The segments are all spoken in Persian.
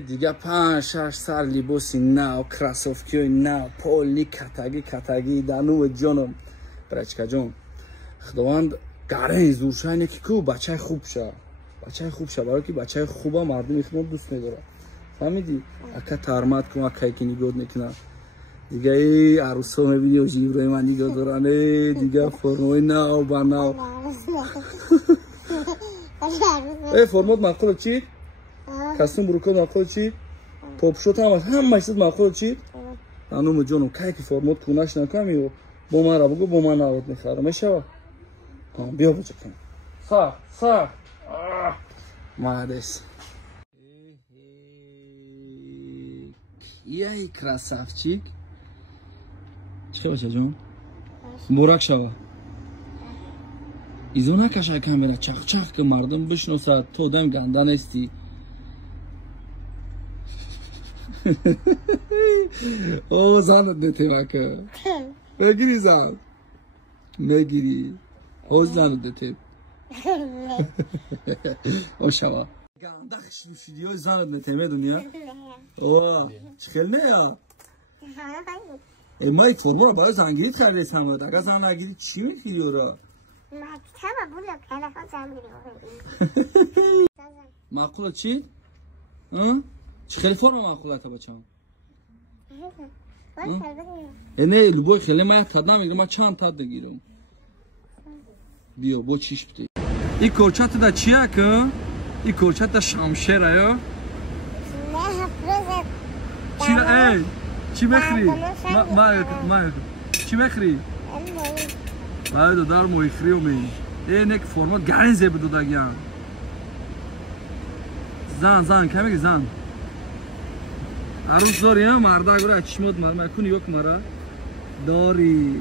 دیگه 5-6 سال لباسی نو، کراسوفکی نو، پولی کتگی دانو جانم برچکا جان خداوند گاره زورشا اینه که کو بچه خوب شه برای که بچه خوبه مردم خدمت دوست نداره فهمیدی اکا ترمت کن اکا که نگاه نکنه دیگه ای عروسا میبینی و جیبرای من نگاه دارنه دیگه فرمای نو با نو ای فرمات مقل چی؟ کاستوم بروکات مقل چی؟ پاپ شوت هم مشید مقل چی؟ خانم جانم که فرمات کنش نکنی و با من را بگو با من نواد میخوام میشه بیا بچه کن سا молодец ای красавчик چه باشه جان مبارک شوه ایزو نکشه کامیرا چخ که مردم بشناسد تو دم گنده نیستی او زنت نتیمه که بگیری زن نگیری او زنت نتیم او شوا گنده خشلو شدی او زنت نتیمه دنیا اوه چخیل نه یا ما ایت فرما را برای زنگیریت خریده سمت اگر زن نگیری چی میخیری او را معقوله چی؟ چه خیلی فرما معقوله تا بچه هم؟ نه لبوی خیلی من تد نمیگم من چند تد نگیرم بیا با چیش بده این کورچت دا چیه که؟ این کورچت دا شمشیره یا؟ چی چی بخری؟ چی بخری؟ باید در مویخری و می این یک فرمات گرین زیب دو داگیان زن که میگی زن عروس داری هم مرده گره چشمات مرمه کنی یک مرا داری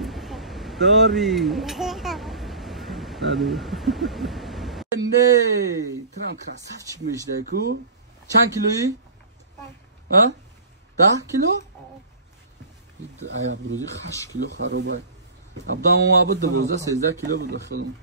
نه ترام کراسف چی میشده کو چند کیلویی؟ 10 کیلو؟ ایا بروزی 8 کیلو خرابه ابدا ما بود 12-13 کیلو بود خودم